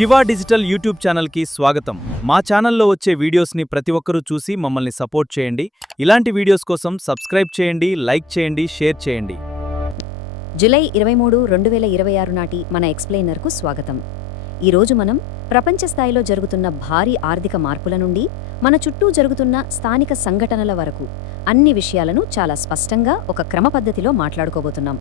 Shiva digital YouTube ఛానల్కి స్వాగతం. మా ఛానల్లో వచ్చే వీడియోస్ని ప్రతి ఒక్కరూ చూసి మమ్మల్ని సపోర్ట్ చేయండి. ఇలాంటి వీడియోస్ కోసం సబ్స్క్రైబ్ చేయండి, లైక్ చేయండి, షేర్ చేయండి. జూలై 23, 2026 నాటి మన ఎక్స్ప్లెయినర్కు స్వాగతం. ఈరోజు మనం ప్రపంచ స్థాయిలో జరుగుతున్న భారీ ఆర్థిక మార్పుల నుండి మన చుట్టూ జరుగుతున్న స్థానిక సంఘటనల వరకు అన్ని విషయాలను చాలా స్పష్టంగా ఒక క్రమపద్ధతిలో మాట్లాడుకోబోతున్నాం.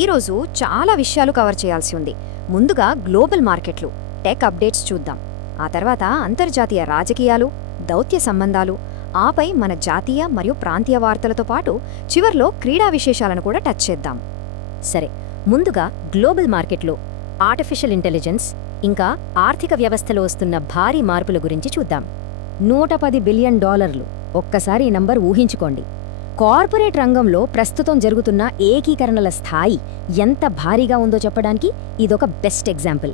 ఈరోజు చాలా విషయాలు కవర్ చేయాల్సి ఉంది. ముందుగా గ్లోబల్ మార్కెట్లు, టెక్ అప్డేట్స్ చూద్దాం. ఆ తర్వాత అంతర్జాతీయ రాజకీయాలు, దౌత్య సంబంధాలు, ఆపై మన జాతీయ మరియు ప్రాంతీయ వార్తలతో పాటు చివర్లో క్రీడా విశేషాలను కూడా టచ్ చేద్దాం. సరే, ముందుగా గ్లోబల్ మార్కెట్లో ఆర్టిఫిషియల్ ఇంటెలిజెన్స్ ఇంకా ఆర్థిక వ్యవస్థలో వస్తున్న భారీ మార్పుల గురించి చూద్దాం. $110 బిలియన్. ఒక్కసారి ఈ నంబర్ ఊహించుకోండి. కార్పొరేట్ రంగంలో ప్రస్తుతం జరుగుతున్న ఏకీకరణల స్థాయి ఎంత భారీగా ఉందో చెప్పడానికి ఇదొక బెస్ట్ ఎగ్జాంపుల్.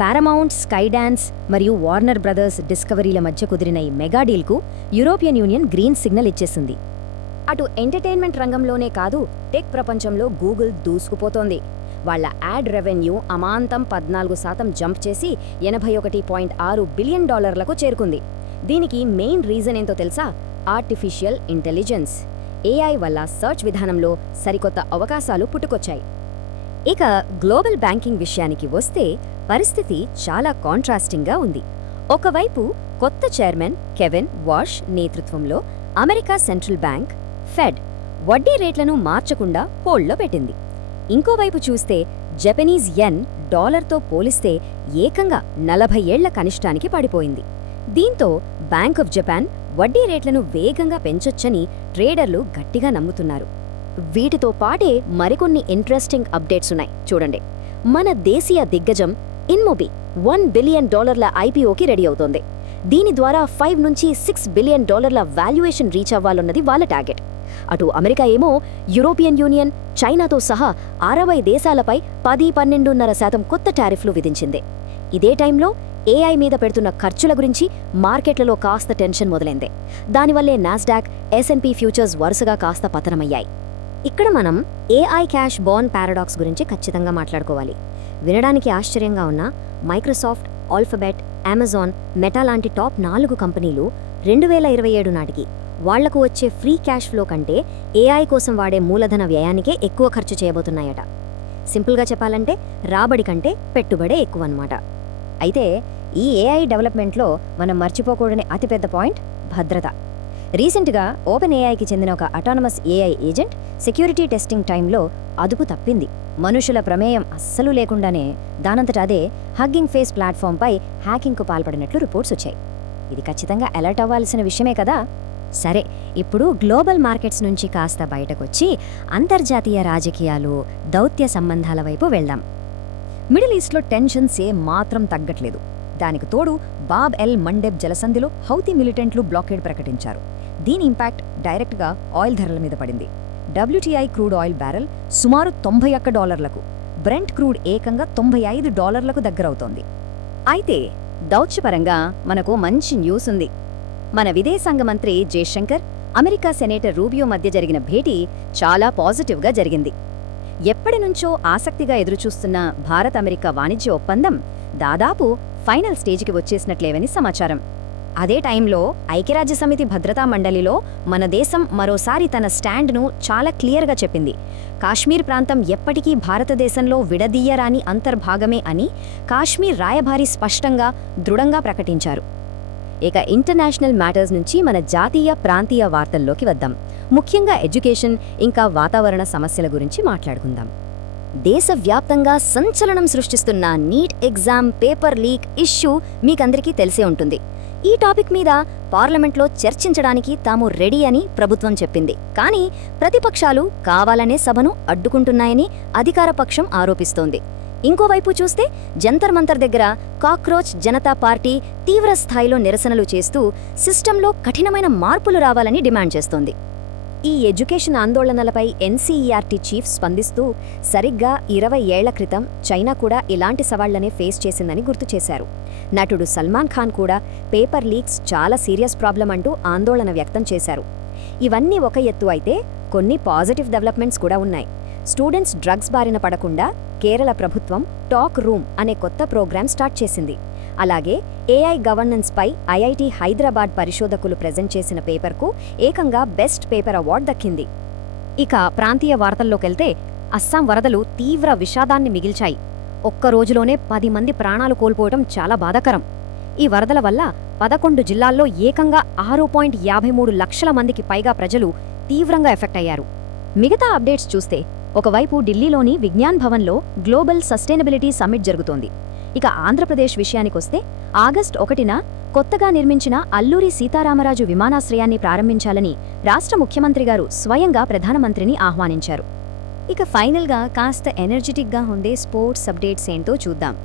పారమౌంట్, స్కైడాన్స్ మరియు వార్నర్ బ్రదర్స్ డిస్కవరీల మధ్య కుదిరిన ఈ మెగా డీల్కు యూరోపియన్ యూనియన్ గ్రీన్ సిగ్నల్ ఇచ్చేసింది. అటు ఎంటర్టైన్మెంట్ రంగంలోనే కాదు, టెక్ ప్రపంచంలో గూగుల్ దూసుకుపోతోంది. వాళ్ల యాడ్ రెవెన్యూ అమాంతం 14% జంప్ చేసి $81.6 బిలియన్ చేరుకుంది. దీనికి మెయిన్ రీజన్ ఏంటో తెలుసా? Artificial intelligence. ఏఐ వల్ల సర్చ్ విధానంలో సరికొత్త అవకాశాలు పుట్టుకొచ్చాయి. ఇక గ్లోబల్ బ్యాంకింగ్ విషయానికి వస్తే పరిస్థితి చాలా కాంట్రాస్టింగ్గా ఉంది. ఒకవైపు కొత్త చైర్మన్ కెవిన్ వాష్ నేతృత్వంలో అమెరికా సెంట్రల్ బ్యాంక్ ఫెడ్ వడ్డీ రేట్లను మార్చకుండా హోల్డ్లో పెట్టింది. ఇంకోవైపు చూస్తే జపనీస్ యెన్ డాలర్తో పోలిస్తే ఏకంగా 40 ఏళ్ల కనిష్టానికి పడిపోయింది. దీంతో బ్యాంక్ ఆఫ్ జపాన్ వడ్డీ రేట్లను వేగంగా పెంచొచ్చని ట్రేడర్లు గట్టిగా నమ్ముతున్నారు. వీటితో పాటే మరికొన్ని ఇంట్రెస్టింగ్ అప్డేట్స్ ఉన్నాయి, చూడండి. మన దేశీయ దిగ్గజం ఇన్మోబి $1 బిలియన్ ఐపీఓకి రెడీ అవుతోంది. దీని ద్వారా $5 నుంచి $6 బిలియన్ వాల్యుయేషన్ రీచ్ అవ్వాలన్నది వాళ్ళ టార్గెట్. అటు అమెరికా ఏమో యూరోపియన్ యూనియన్, చైనాతో సహా 60 దేశాలపై 10-12.5% కొత్త టారిఫ్లు విధించింది. ఇదే టైంలో ఏఐ మీద పెడుతున్న ఖర్చుల గురించి మార్కెట్లలో కాస్త టెన్షన్ మొదలైంది. దానివల్లే నాస్డాక్, S&P ఫ్యూచర్స్ వరుసగా కాస్త పతనమయ్యాయి. ఇక్కడ మనం ఏఐ క్యాష్ బోర్న్ పారాడాక్స్ గురించి ఖచ్చితంగా మాట్లాడుకోవాలి. వినడానికి ఆశ్చర్యంగా ఉన్న మైక్రోసాఫ్ట్, ఆల్ఫాబెట్, అమెజాన్, మెటా లాంటి టాప్ 4 కంపెనీలు 2027 నాటికి వాళ్లకు వచ్చే ఫ్రీ క్యాష్ ఫ్లో కంటే ఏఐ కోసం వాడే మూలధన వ్యయానికే ఎక్కువ ఖర్చు చేయబోతున్నాయట. సింపుల్గా చెప్పాలంటే రాబడి కంటే పెట్టుబడే ఎక్కువన్నమాట. అయితే ఈ ఏఐ డెవలప్మెంట్లో మనం మర్చిపోకూడని అతిపెద్ద పాయింట్ భద్రత. రీసెంట్గా ఓపెన్ ఏఐకి చెందిన ఒక autonomous AI agent security testing టైంలో అదుపు తప్పింది. మనుషుల ప్రమేయం అస్సలు లేకుండానే దానంతట అదే హగ్గింగ్ ఫేస్ ప్లాట్ఫామ్పై హ్యాకింగ్కు పాల్పడినట్లు రిపోర్ట్స్ వచ్చాయి. ఇది ఖచ్చితంగా అలర్ట్ అవ్వాల్సిన విషయమే కదా. సరే, ఇప్పుడు గ్లోబల్ మార్కెట్స్ నుంచి కాస్త బయటకొచ్చి అంతర్జాతీయ రాజకీయాలు, దౌత్య సంబంధాల వైపు వెళ్దాం. మిడిల్ ఈస్ట్లో టెన్షన్స్ మాత్రం తగ్గట్లేదు. దానికి తోడు బాబ్ ఎల్ మండెబ్ జలసంధిలో హౌతీ మిలిటెంట్లు బ్లాకేడ్ ప్రకటించారు. దీని ఇంపాక్ట్ డైరెక్ట్గా ఆయిల్ ధరల మీద పడింది. WTI క్రూడ్ ఆయిల్ బ్యారెల్ సుమారు $91, బ్రెంట్ క్రూడ్ ఏకంగా $95 దగ్గరవుతోంది. అయితే దౌత్యపరంగా మనకు మంచి న్యూస్ ఉంది. మన విదేశాంగ మంత్రి జయశంకర్, అమెరికా సెనేటర్ రూబియో మధ్య జరిగిన భేటీ చాలా పాజిటివ్గా జరిగింది. ఎప్పటినుంచో ఆసక్తిగా ఎదురుచూస్తున్న భారత్-అమెరికా వాణిజ్య ఒప్పందం దాదాపు ఫైనల్ స్టేజ్కి వచ్చేసినట్లేవని సమాచారం. అదే టైంలో ఐక్యరాజ్యసమితి భద్రతా మండలిలో మన దేశం మరోసారి తన స్టాండ్ను చాలా క్లియర్గా చెప్పింది. కాశ్మీర్ ప్రాంతం ఎప్పటికీ భారతదేశంలో విడదీయరాని అంతర్భాగమే అని కాశ్మీర్ రాయభారి స్పష్టంగా, దృఢంగా ప్రకటించారు. ఇక ఇంటర్నేషనల్ మ్యాటర్స్ నుంచి మన జాతీయ, ప్రాంతీయ వార్తల్లోకి వద్దాం. ముఖ్యంగా ఎడ్యుకేషన్ ఇంకా వాతావరణ సమస్యల గురించి మాట్లాడుకుందాం. దేశవ్యాప్తంగా సంచలనం సృష్టిస్తున్న NEET exam paper leak issue మీకందరికీ తెలిసే ఉంటుంది. ఈ టాపిక్ మీద పార్లమెంట్లో చర్చించడానికి తాము రెడీ అని ప్రభుత్వం చెప్పింది. కానీ ప్రతిపక్షాలు కావాలనే సభను అడ్డుకుంటున్నాయని అధికార పక్షం ఆరోపిస్తోంది. ఇంకోవైపు చూస్తే జంతర్ మంతర్ దగ్గర కాక్రోచ్ జనతా పార్టీ తీవ్ర స్థాయిలో నిరసనలు చేస్తూ సిస్టంలో కఠినమైన మార్పులు రావాలని డిమాండ్ చేస్తోంది. ఈ ఎడ్యుకేషన్ ఆందోళనలపై NCERT చీఫ్ స్పందిస్తూ సరిగ్గా 20 ఏళ్ల క్రితం చైనా కూడా ఇలాంటి సవాళ్లనే ఫేస్ చేసిందని గుర్తు చేశారు. నటుడు సల్మాన్ ఖాన్ కూడా పేపర్ లీక్స్ చాలా సీరియస్ ప్రాబ్లం అంటూ ఆందోళన వ్యక్తం చేశారు. ఇవన్నీ ఒక ఎత్తు అయితే కొన్ని పాజిటివ్ డెవలప్మెంట్స్ కూడా ఉన్నాయి. స్టూడెంట్స్ డ్రగ్స్ బారిన పడకుండా కేరళ ప్రభుత్వం టాక్ రూమ్ అనే కొత్త ప్రోగ్రాం స్టార్ట్ చేసింది. అలాగే ఏఐ గవర్నెన్స్ పై ఐఐటి హైదరాబాద్ పరిశోధకులు ప్రెజెంట్ చేసిన పేపర్కు ఏకంగా బెస్ట్ పేపర్ అవార్డు దక్కింది. ఇక ప్రాంతీయ వార్తల్లోకెళ్తే అస్సాం వరదలు తీవ్ర విషాదాన్ని మిగిల్చాయి. ఒక్క రోజులోనే 10 మంది ప్రాణాలు కోల్పోవటం చాలా బాధాకరం. ఈ వరదల వల్ల 11 జిల్లాల్లో ఏకంగా 6.53 లక్షల మందికి పైగా ప్రజలు తీవ్రంగా ఎఫెక్ట్ అయ్యారు. మిగతా అప్డేట్స్ చూస్తే ఒకవైపు ఢిల్లీలోని విజ్ఞాన్ భవన్లో గ్లోబల్ సస్టైనబిలిటీ సమ్మిట్ జరుగుతోంది. ఇక ఆంధ్రప్రదేశ్ విషయానికొస్తే ఆగస్టు 1న కొత్తగా నిర్మించిన అల్లూరి సీతారామరాజు విమానాశ్రయాన్ని ప్రారంభించాలని రాష్ట్ర ముఖ్యమంత్రి గారు స్వయంగా ప్రధానమంత్రిని ఆహ్వానించారు. ఇక ఫైనల్గా కాస్త ఎనర్జెటిక్గా ఉండే స్పోర్ట్స్ అప్డేట్స్ ఏంటో చూద్దాం.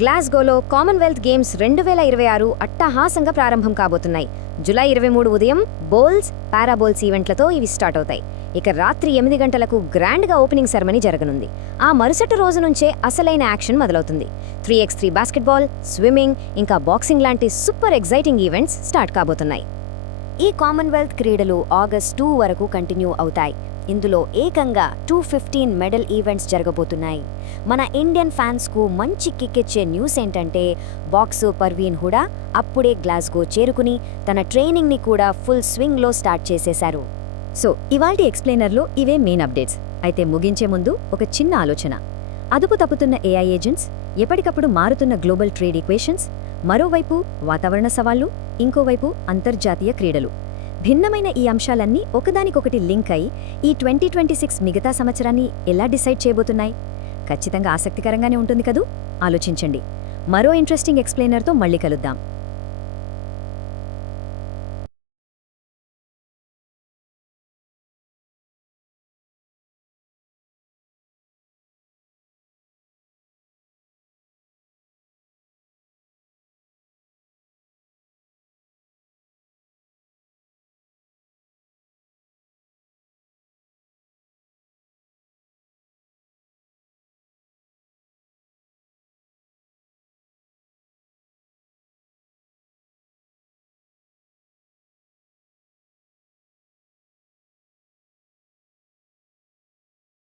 గ్లాస్గోలో కామన్వెల్త్ గేమ్స్ 2026 అట్టహాసంగా ప్రారంభం కాబోతున్నాయి. జూలై 23 ఉదయం బౌల్స్, పారాబౌల్స్ ఈవెంట్లతో ఇవి స్టార్ట్ అవుతాయి. ఇక రాత్రి 8 గంటలకు గ్రాండ్గా ఓపెనింగ్ సెరమనీ జరగనుంది. ఆ మరుసటి రోజు నుంచే అసలైన యాక్షన్ మొదలవుతుంది. 3x3 బాస్కెట్బాల్, స్విమ్మింగ్, ఇంకా బాక్సింగ్ లాంటి సూపర్ ఎగ్జైటింగ్ ఈవెంట్స్ స్టార్ట్ కాబోతున్నాయి. ఈ కామన్వెల్త్ క్రీడలు ఆగస్టు 2 వరకు కంటిన్యూ అవుతాయి. ఇందులో ఏకంగా 215 మెడల్ ఈవెంట్స్ జరగబోతున్నాయి. మన ఇండియన్ ఫ్యాన్స్కు మంచి కిక్కిచ్చే న్యూస్ ఏంటంటే బాక్సర్ పర్వీన్ హుడా అప్పుడే గ్లాస్గో చేరుకుని తన ట్రైనింగ్ని కూడా ఫుల్ స్వింగ్లో స్టార్ట్ చేసేశారు. సో ఇవాల్టి ఎక్స్ప్లెయినర్లో ఇవే మెయిన్ అప్డేట్స్. అయితే ముగించే ముందు ఒక చిన్న ఆలోచన. అదుపు తప్పుతున్న ఏఐ ఏజెంట్స్, ఎప్పటికప్పుడు మారుతున్న గ్లోబల్ ట్రేడ్ ఈక్వేషన్స్, మరోవైపు వాతావరణ సవాళ్లు, ఇంకోవైపు అంతర్జాతీయ క్రీడలు. భిన్నమైన ఈ అంశాలన్నీ ఒకదానికొకటి లింక్ అయి ఈ 2026 మిగతా సంవత్సరాన్ని ఎలా డిసైడ్ చేయబోతున్నాయి? ఖచ్చితంగా ఆసక్తికరంగానే ఉంటుంది కదూ. ఆలోచించండి. మరో ఇంట్రెస్టింగ్ ఎక్స్ప్లెయినర్తో మళ్ళీ కలుద్దాం.